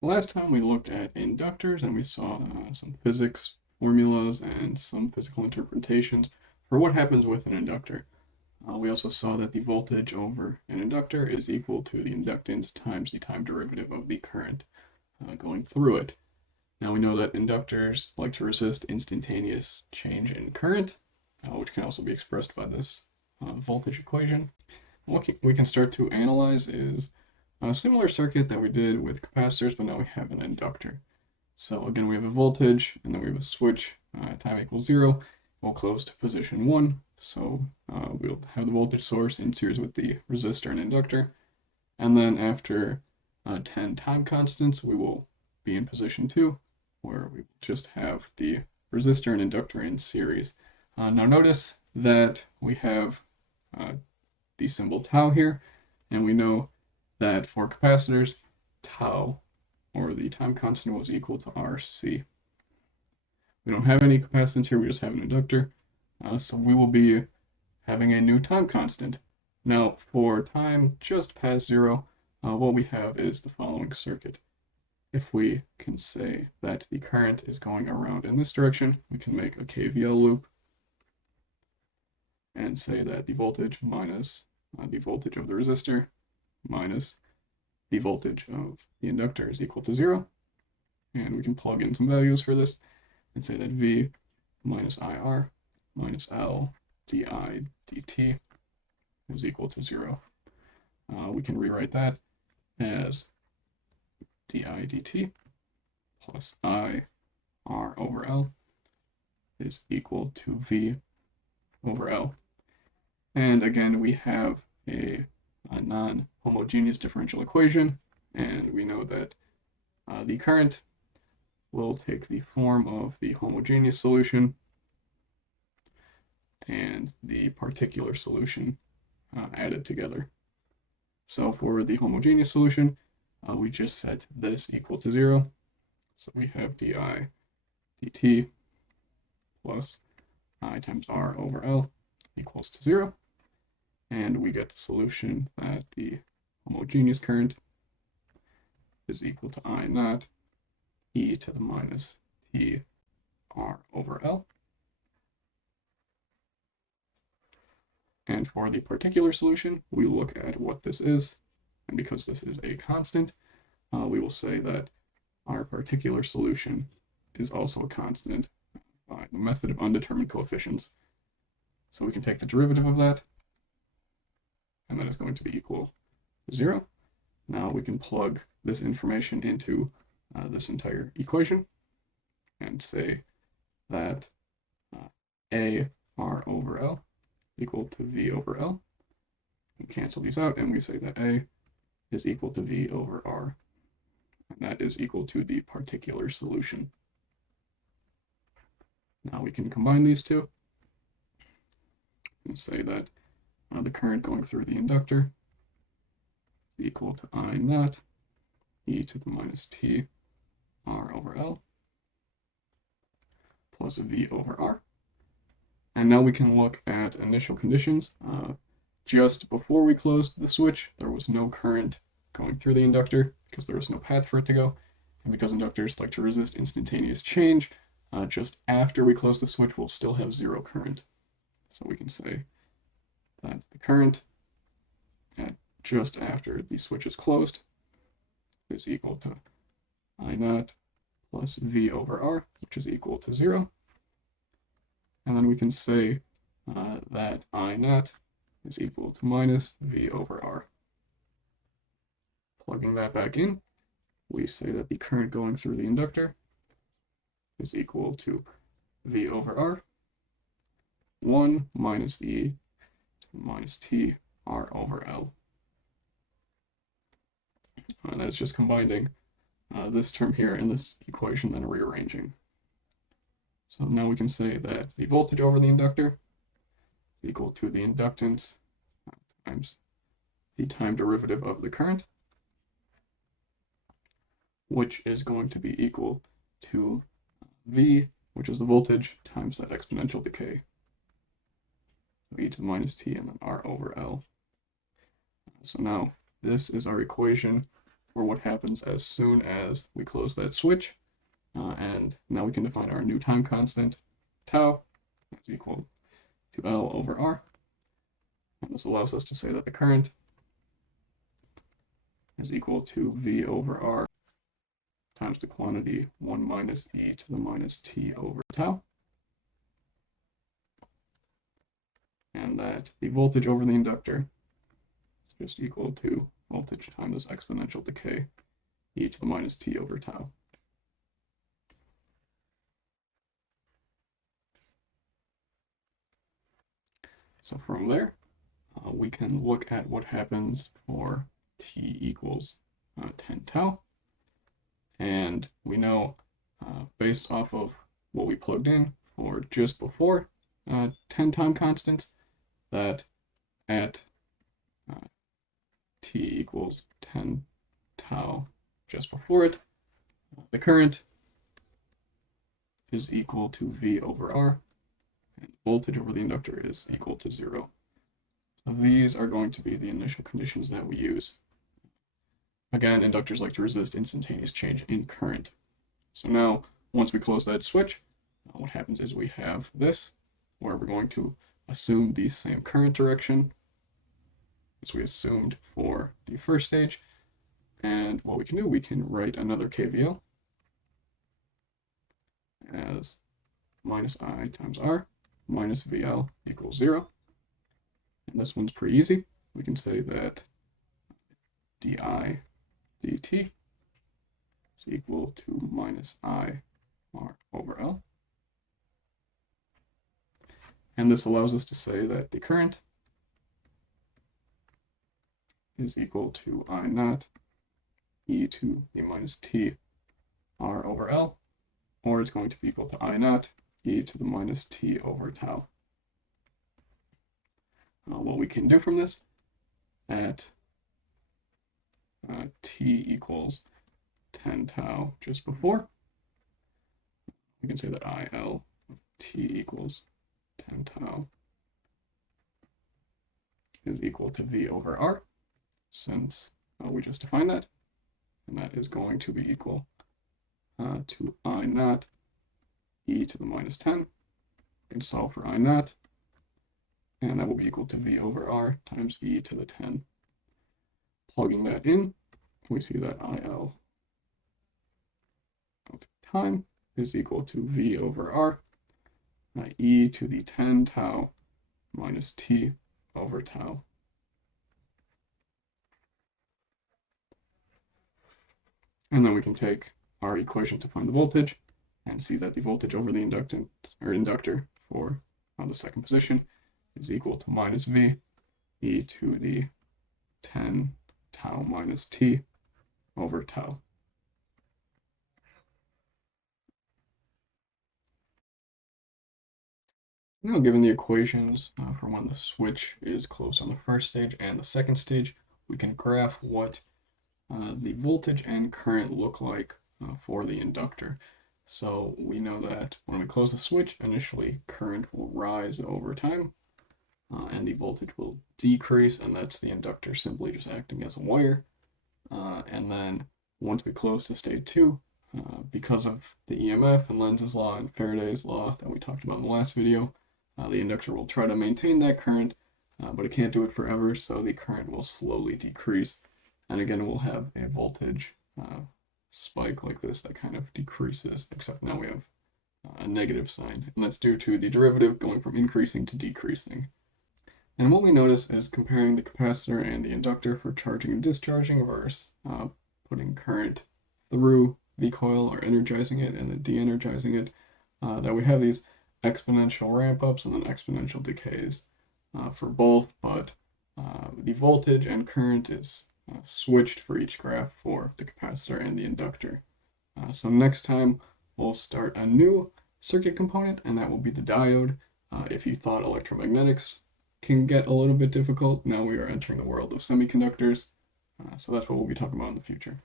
Last time we looked at inductors and we saw some physics formulas and some physical interpretations for what happens with an inductor. We also saw that the voltage over an inductor is equal to the inductance times the time derivative of the current going through it. Now we know that inductors like to resist instantaneous change in current, which can also be expressed by this voltage equation. What we can start to analyze is a similar circuit that we did with capacitors, but now we have an inductor. So again, we have a voltage, and then we have a switch, time equals 0. We'll close to position 1, so we'll have the voltage source in series with the resistor and inductor. And then after 10 time constants, we will be in position 2, where we just have the resistor and inductor in series. Now notice that we have the symbol tau here, and we know that for capacitors, tau, or the time constant, was equal to RC. We don't have any capacitance here, we just have an inductor, so we will be having a new time constant. Now, for time just past 0, what we have is the following circuit. If we can say that the current is going around in this direction, we can make a Kvl loop and say that the voltage minus the voltage of the resistor minus the voltage of the inductor is equal to 0. And we can plug in some values for this and say that V minus IR minus L di dt is equal to 0. We can rewrite that as di dt plus I R over L is equal to V over L. And again, we have a non-homogeneous differential equation, and we know that the current will take the form of the homogeneous solution and the particular solution added together. So for the homogeneous solution, we just set this equal to 0. So we have di dt plus I times R over L equals to 0. And we get the solution that the homogeneous current is equal to I naught e to the minus t R over L. And for the particular solution, we look at what this is. And because this is a constant, we will say that our particular solution is also a constant by the method of undetermined coefficients. So we can take the derivative of that, and that is going to be equal to 0. Now we can plug this information into this entire equation and say that A R over L equal to V over L. We cancel these out, and we say that A is equal to V over R, and that is equal to the particular solution. Now we can combine these two and say that the current going through the inductor is equal to I naught e to the minus t R over L plus V over R. And now we can look at initial conditions. Just before we closed the switch, there was no current going through the inductor because there was no path for it to go. And because inductors like to resist instantaneous change, just after we close the switch, we'll still have 0 current. So we can say that the current at just after the switch is closed is equal to I naught plus V over R, which is equal to 0. And then we can say that I naught is equal to minus V over R. Plugging that back in, we say that the current going through the inductor is equal to V over R, 1 minus E minus T R over L. And that's just combining this term here and this equation, then rearranging. So now we can say that the voltage over the inductor is equal to the inductance times the time derivative of the current, which is going to be equal to V, which is the voltage, times that exponential decay. So e to the minus t and then R over L. So now this is our equation for what happens as soon as we close that switch. And now we can define our new time constant, tau, is equal to L over R. And this allows us to say that the current is equal to V over R times the quantity 1 minus e to the minus t over tau. And that the voltage over the inductor is just equal to voltage times this exponential decay, e to the minus t over tau. So from there, we can look at what happens for t equals 10 tau. And we know, based off of what we plugged in for just before 10 time constants, that at t equals 10 tau just before it, the current is equal to V over R, and voltage over the inductor is equal to 0. So these are going to be the initial conditions that we use. Again, inductors like to resist instantaneous change in current. So now, once we close that switch, what happens is we have this, where we're going to assume the same current direction as we assumed for the first stage. And what we can do, we can write another KVL as minus I times R minus VL equals 0. And this one's pretty easy. We can say that di dt is equal to minus I R over L. And this allows us to say that the current is equal to I naught e to the minus t R over L, or it's going to be equal to I naught e to the minus t over tau. What we can do from this, at t equals 10 tau just before, we can say that IL of t equals 10 tau is equal to V over R, since we just defined that, and that is going to be equal to I naught e to the minus 10. We can solve for I naught, and that will be equal to V over R times e to the 10. Plugging that in, we see that IL of time is equal to V over R, e to the 10 tau minus t over tau. And then we can take our equation to find the voltage and see that the voltage over the inductor for the second position is equal to minus V e to the 10 tau minus t over tau. Now, given the equations for when the switch is closed on the first stage and the second stage, we can graph what the voltage and current look like for the inductor. So we know that when we close the switch, initially current will rise over time, and the voltage will decrease, and that's the inductor simply just acting as a wire. And then once we close to state 2, because of the EMF and Lenz's law and Faraday's law that we talked about in the last video, the inductor will try to maintain that current, but it can't do it forever, so the current will slowly decrease. And again, we'll have a voltage spike like this that kind of decreases, except now we have a negative sign, and that's due to the derivative going from increasing to decreasing. And what we notice is comparing the capacitor and the inductor for charging and discharging versus putting current through the coil or energizing it and then de-energizing it, that we have these exponential ramp ups and then exponential decays for both, but the voltage and current is switched for each graph for the capacitor and the inductor. So next time we'll start a new circuit component, and that will be the diode. If you thought electromagnetics can get a little bit difficult, now we are entering the world of semiconductors. So that's what we'll be talking about in the future.